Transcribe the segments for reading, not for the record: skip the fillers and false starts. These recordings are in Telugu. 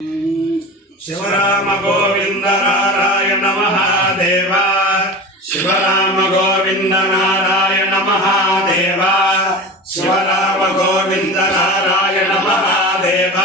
शिवराम गोविंद नारायण महादेव शिवराम गोविंद नारायण महादेव शिवराम गोविंद नारायण महादेव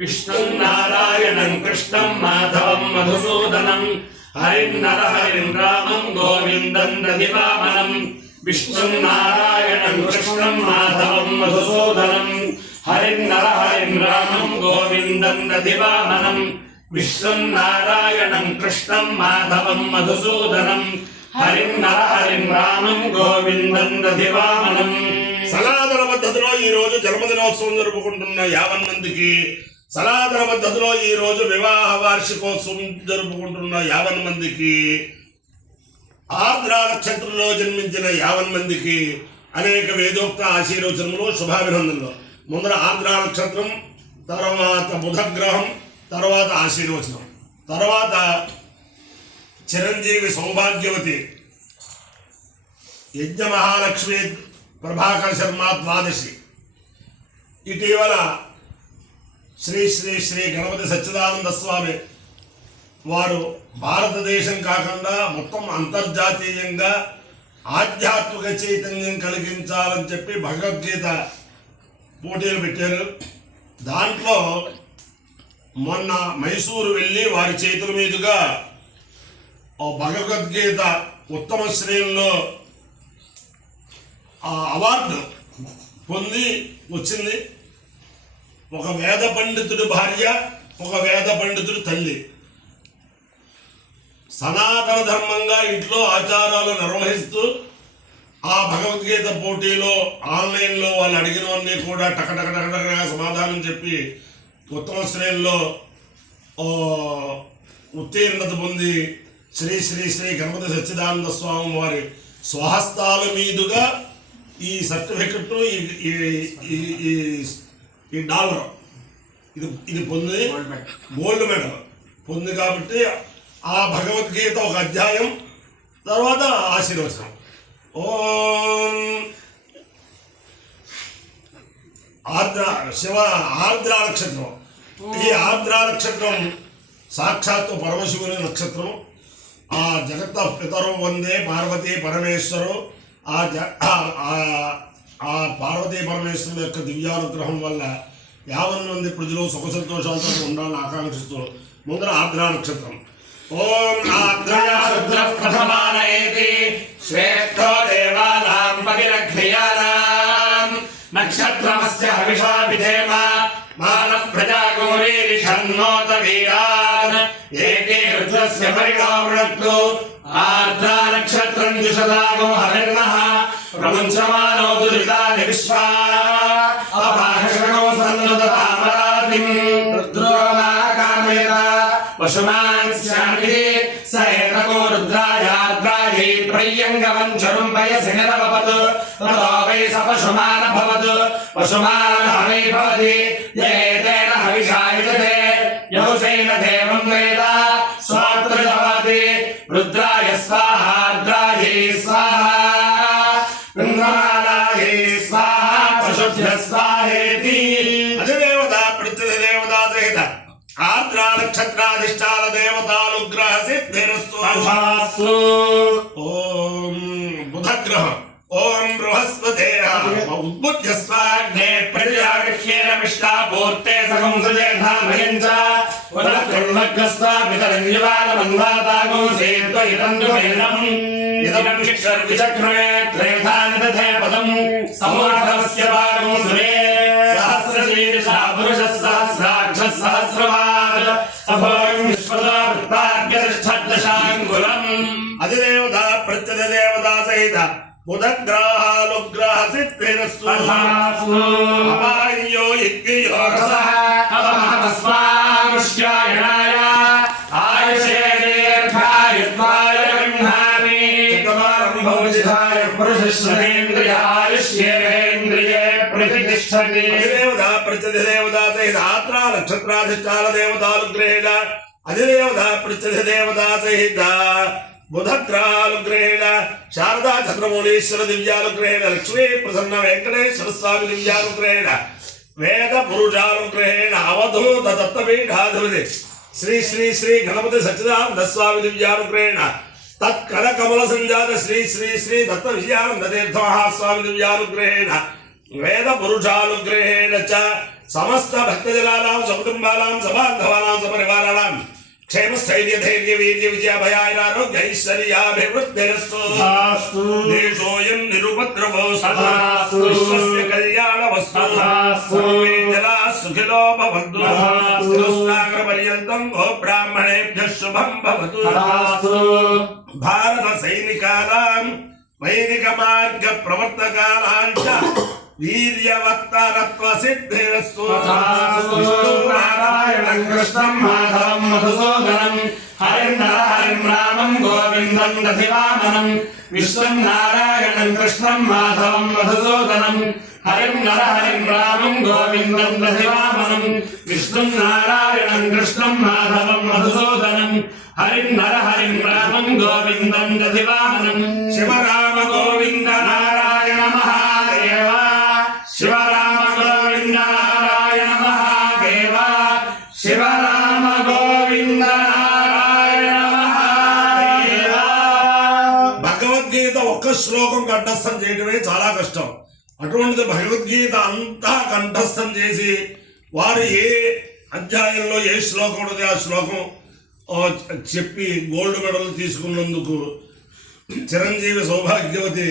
विष्णु नारायणं कृष्णं माधवं मधुसूदनं हरिं नरहरिं रामं गोविन्दं दधिवामनं विष्णु नारायणं कृष्णं माधवं मधुसूदनं हरिं नरहरिं रामं गोविन्दं दधिवामनं विष्णु नारायणं कृष्णं माधवं मधुसूदनं हरिं नरहरिं रामं गोविन्दं दधिवामनं సనాతన పద్ధతిలో ఈ రోజు జన్మదినోత్సవం జరుపుకుంటున్న 50 మందికి సనాతన పద్ధతిలో ఈ రోజు వివాహ వార్షికోత్సవం జరుపుకుంటున్న 50 మందికి ఆర్ద్ర నక్షత్రంలో జన్మించిన 50 మందికి అనేక వేదోక్త ఆశీర్వచనములు శుభాభినందనలు. ముందర ఆర్ద్ర నక్షత్రం, తర్వాత బుధగ్రహం, తర్వాత ఆశీర్వచనం, తర్వాత చిరంజీవి సౌభాగ్యవతి యజ్ఞ మహాలక్ష్మి ప్రభాకర్ శర్మ ద్వాదశి. ఇటీవల శ్రీ శ్రీ శ్రీ గణపతి సచ్చిదానంద స్వామి వారు భారతదేశం కాకుండా మొత్తం అంతర్జాతీయంగా ఆధ్యాత్మిక చైతన్యం కలిగించాలని చెప్పి భగవద్గీత పోటీలు పెట్టారు. దాంట్లో మొన్న మైసూరు వెళ్ళి వారి చేతుల మీదుగా భగవద్గీత ఉత్తమ శ్రేణిలో అవార్డు పొంది వచ్చింది. ఒక వేద పండితుడి భార్య, ఒక వేద పండితుడి తల్లి. సనాతన ధర్మంగా ఇంట్లో ఆచారాలు నిర్వహిస్తూ ఆ భగవద్గీత పోటీలో ఆన్లైన్లో వాళ్ళు అడిగినవన్నీ కూడా టకటకటకటగా సమాధానం చెప్పి ఉత్తమ శ్రేణిలో ఉత్తీర్ణత పొంది శ్రీ శ్రీ శ్రీ గణపతి సచ్చిదానంద స్వామి వారి స్వహస్తాల మీదుగా ఈ సర్టిఫికెట్, ఈ డాలర్ ఇది పొంది గోల్డ్ మెడల్ పొంది. కాబట్టి ఆ భగవద్గీత ఒక అధ్యాయం, తర్వాత ఆశీర్వచనం. ఓం ఆర్ద్ర నక్షత్రం. ఈ ఆర్ద్ర నక్షత్రం సాక్షాత్తు పరమశివుని నక్షత్రం. ఆ జగత పితరు వందే పార్వతీ పరమేశ్వరు. ఆ పార్వతీ పరమేశ్వరుల యొక్క దివ్యానుగ్రహం వల్ల 50 మంది ప్రజలు సుఖ సంతోషాలతో ఉండాలని ఆకాంక్షిస్తూ ముందర ఆర్ద్ర నక్షత్రం. ఓం ఆర్ద్ర ప్రథమానయేతి శ్రేష్ఠో దేవానాం పగిరఘ్రియానాం నక్షత్రమస్య హవిషా విధేమ మానః ప్రజాగోరీరిషన్నోత వీరాన్ ఏకే రుద్రస్య పరిణామృణక్తు ఆర్ద్ర నక్షత్రం దిశదాగో హవిర్నః ప్రముంచమానో దురితాని విశ్వా అపాహషణో సన్నదతామరాతిం రుద్రోమాకామేత పశుమాన్ స్యామితి స ఏతకో రుద్రాయార్ద్రాయై ప్రయ్యంగవం చరుం పయసి నిరవపత్ తతో వై స పశుమాన భవత్ పశుమాన హవై భవతి ఏతేన హవిషాయుజతే యౌసేన దేవం వేద స్వాత్రజవతి రుద్రాయ స్వాహా ఆర్ద్రాయై స్వాహా ఇంద్రమాలాయై స్వాహా పశుభ్యః స్వాహేతి. అధిదేవత ప్రత్యధిదేవతా సహిత ఆర్ద్ర నక్షత్రాధిష్టాన దేవతానుగ్రహ సిద్ధిరస్తు. ఓం బుధగ్రహం. ఓం బృహస్పతే ఉద్బుధ్య స్వాగ్నే ప్రజాగృహ్యేన విష్టాపూర్తే సగం సుజేధామయం చ ఉదకర్మగ్రస్తా వితరంజవానమన్వాతాగో సేత్వయితందుమేనం ఇదం శిక్షర్ విచక్రమే త్రేధానిదధే పదం సమాధవస్య భాగం సురే సహస్రశీర్ష పురుషः సహస్రాక్షः సహస్రవాద్ అభోయం విశ్వదా వృత్తార్ఘ్యతిష్ఠద్దశాంగులం. అధిదేవత ప్రత్యధిదేవతా సహిత బుధగ్రహానుగ్రహ సిద్ధిరస్తు. అపాయో యజ్ఞయో రసః అవమహస్వాముష్యాయణాయ ఆయుషే దీర్ఘాయుత్వాయ గృహ్ణామి చతుమారంభోజితాయ పురుషశ్రేంద్రియ ఆయుష్యేంద్రియే ప్రతిష్టతి. అధిదేవత ప్రత్యధిదేవతా సహిత ఆర్ద్ర నక్షత్రాధిష్టాన దేవతానుగ్రహేణ అధిదేవత ప్రత్యధిదేవతా సహిత బుధగ్రహానుగ్రహేణ శారదా చంద్రమౌళీశ్వర దివ్యానుగ్రహేణ లక్ష్మీ ప్రసన్న వెంకటేశ్వర స్వామి దివ్యానుగ్రహేణ వేద పురుషానుగ్రహేణ అవధూత దత్తపీఠాధిపతి శ్రీ శ్రీ శ్రీ గణపతి సచ్చిదానంద స్వామి దివ్యానుగ్రహేణ తత్కరకమల సంజాత శ్రీ శ్రీ శ్రీ దత్త విజయానంద తీర్థ మహాస్వామి దివ్యానుగ్రహేణ వేద పురుషానుగ్రహేణ చ సమస్త భక్తజనానాం సకుటుంబానాం సబాంధవానాం సపరివారాణాం క్షేమ స్థైర్య ధైర్య వీర్య విజయ భయారోగ్య ఐశ్వర్యాభివృద్ధిరస్తు దేశోయం నిరుపద్రవో విశ్వస్య కళ్యాణవస్తు సర్వే జనాః సుఖినో భవంతు చతుస్సాగర పర్యంతం గో బ్రాహ్మణేభ్యః శుభం భవతు భారత సైనికానాం వైదిక మార్గ ప్రవర్తకానాం చ వీర్యవత్తరత్వ సిద్ధిరస్తు నారాయణం కృష్ణం మాధవం మధుసూదనం హరిం నరహరిం రామం గోవిందం దధివామనం విష్ణుం నారాయణం కృష్ణం మాధవం మధుసూదనం హరిం నరహరిం రామం గోవిందం దధివామనం విష్ణుం నారాయణం కృష్ణం మాధవం మధుసూదనం హరిం నరహరిం రామం గోవిందం దధివామనం శివరామ గోవింద నారాయణ మహాదేవ శివరామ గోవింద నారాయణ మహాదేవ శివరామ గోవింద నారాయణ మహాదేవ. భగవద్గీత ఒక్క శ్లోకం కంఠస్థం చేయడమే చాలా కష్టం. అటువంటిది భగవద్గీత అంతా కంఠస్థం చేసి వారు ఏ అధ్యాయంలో ఏ శ్లోకం ఉన్నది ఆ శ్లోకం చెప్పి గోల్డ్ మెడల్ తీసుకున్నందుకు చిరంజీవి సౌభాగ్యవతి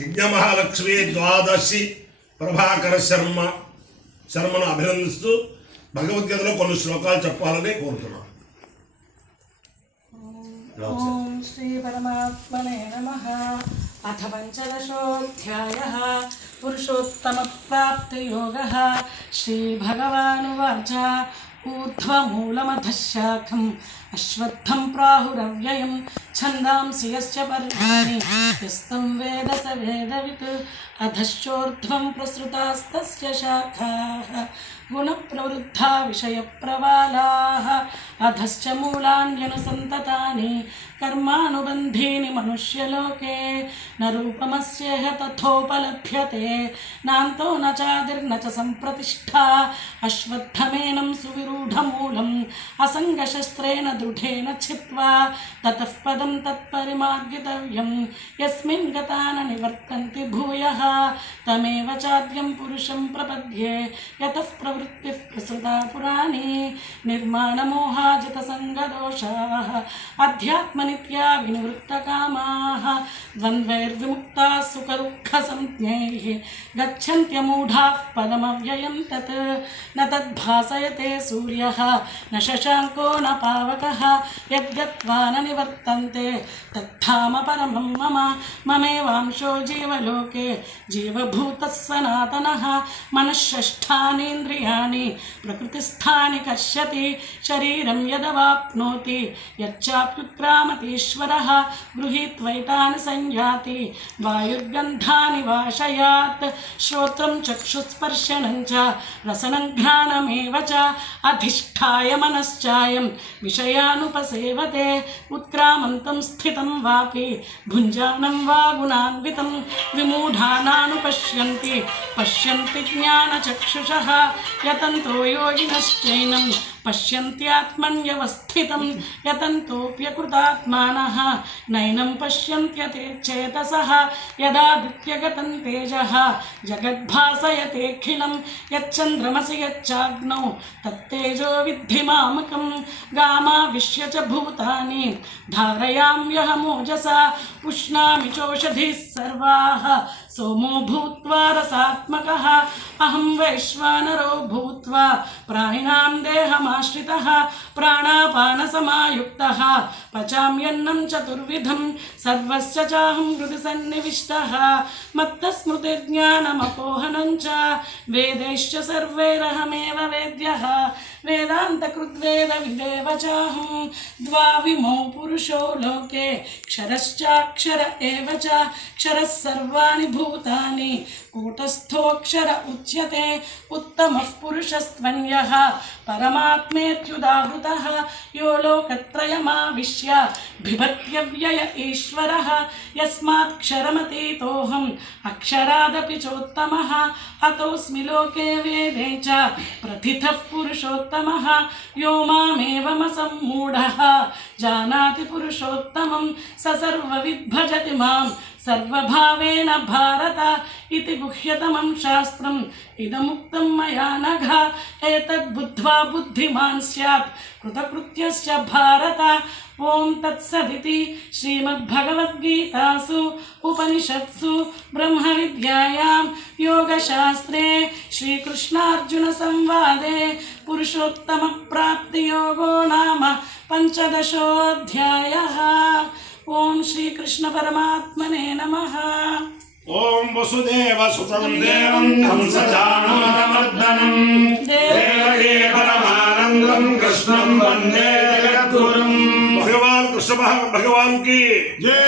యజ్ఞమహాలక్ష్మి ద్వాదశి ప్రభాకర శర్మను అభినందిస్తూ భగవద్గీతలో కొన్ని శ్లోకాలు చెప్పాలని కోరుతున్నాను. ఓం శ్రీ పరమాత్మనే నమః. అథ పంచదశోऽధ్యాయः పురుషోత్తమప్రాప్తియోగः. శ్రీభగవానువాచ ఊర్ధ్వమూలమధః శాఖం అశ్వత్థం ప్రాహురవ్యయం ఛందాంసి యస్య పర్యాణి యస్తం వేద స వేదవిత్ అధశ్చోర్ధ్వం ప్రసృతాస్తస్య శాఖాః గుణప్రవృద్ధా విషయప్రవాలాః అధశ్చ మూలాన్యనుసంతతాని కర్మానుబంధీని మనుష్యలోకే న రూపమస్యేహ తథోపలభ్యతే నాంతో న చాదిర్న చ సంప్రతిష్ఠా అశ్వత్థమేనం సువిరూఢమూలం అసంగశస్త్రేణ దృఢేన చిత్వా తతః పదం తత్పరిమార్గితవ్యం యస్మిన్ గతా న నివర్తంతి భూయః తమేవ చాద్యం పురుషం ప్రపద్యే యతః ప్రవృత్తిః ప్రసృతా పురాణి నిర్మాణమోహాజిత సంగదోషాః అధ్యాత్మనిత్యా వినివృత్తకామాః ద్వంద్వైర్విముక్తాః సుఖదుఃఖసంజ్ఞైః గచ్చన్త్యమూఢాః పదమవ్యయం తత్ న తద్భాసయతే సూర్యः న శశాంకో న పావకः యద్గత్వా న నివర్తంతే తత్ధామ పరమం మమ మమేవాంశో జీవలోకే జీవభూతः సనాతనः మనఃషష్ఠానీంద్రియాణి ప్రకృతిస్థాని కర్షతి శరీరం యదవాప్నోతి యచ్చాప్యుత్క్రామతీశ్వరः గృహీత్వైతాని సంయాతి వాయుర్గంధాని వాశయాత్ శ్రోత్రం చక్షుస్పర్శనం చ రసనం ఘ్రాణమేవ చ అధిష్ఠాయ మనశ్చాయం విషయానుపసేవతే ఉత్క్రామంతం స్థితం వాపి భుంజానం వా గుణాన్వితం విమూఢానానుపశ్యంతి పశ్యంతి జ్ఞానచక్షుషः యతంతో యోగినశ్చైనం పశ్యంత్యాత్మన్యవస్థితం యతంతోప్యకృతాత్మానः నైనం పశ్యంత్యతే చేతసः యదాదిత్యగతం తేజः జగద్భాసయతేఖిలం యచ్చంద్రమసి యచ్చాగ్నౌ తత్తేజో విద్ధి మామకం గామావిశ్య చ భూతాని ధారయామ్యహమోజసా ఉష్ణామి చోషధీః సర్వాः సోమో భూత్వా రసాత్మకः అహం వైశ్వానరో భూత్వా ప్రాణినాం దేహమాశ్రితः ప్రాణాపానసమాయుక్తः పచామ్యన్నం చతుర్విధం సర్వస్య చాహం హృది సన్నివిష్టः మత్తస్మృతిర్జ్ఞానమపోహనం చ వేदैश्च सर्वैरहमेव वेद्यः वेदान्तकृद्वेदविदेव चाहं द्वाविमौ पुरुषो लोके क्षरश्चाक्षर एव च क्षरः सर्वाणि भूतानि कूटस्थोऽक्षर उच्यते उत्तमः पुरुषस्त्वन्यः परमात्मेत्युदाहृतः यो लोकत्रयमाविश्य बिभत्यव्यय ईश्वरः यस्मात्क्षरमतीतोऽहम् अक्षरादपि चोत्तमः अतोऽस्मि लोके वेदे च प्रथितः पुरुषोत्तमः यो मामेवमसम्मूढः जानाति पुरुषोत्तमं स सर्वविद् भजति मां सर्वभावेन भारत इति गुह्यतमं शास्त्रम् इदमुक्तं मया नघ एतद्बुद्ध्वा बुद्धिमान् स्यात् कृतकृत्यस्य भारत ॐ तत्सदिति श्रीमद्भगवद्गीतासु उपनिषत्सु ब्रह्मविद्यायां योगशास्त्रे श्रीकृष्णार्जुनसंवादे पुरुषोत्तमप्राप्तियोगो नाम पञ्चदशोऽध्यायः। ॐ श्रीकृष्णपरमात्मने नमः। ఓం వసుదేవ సుతం देवं कंसचाणूरमर्दनं देवकी परमानन्दं कृष्णं वन्दे जगद्गुरुं భగవాన్ కృష్ణ భగవాన్ కి जय।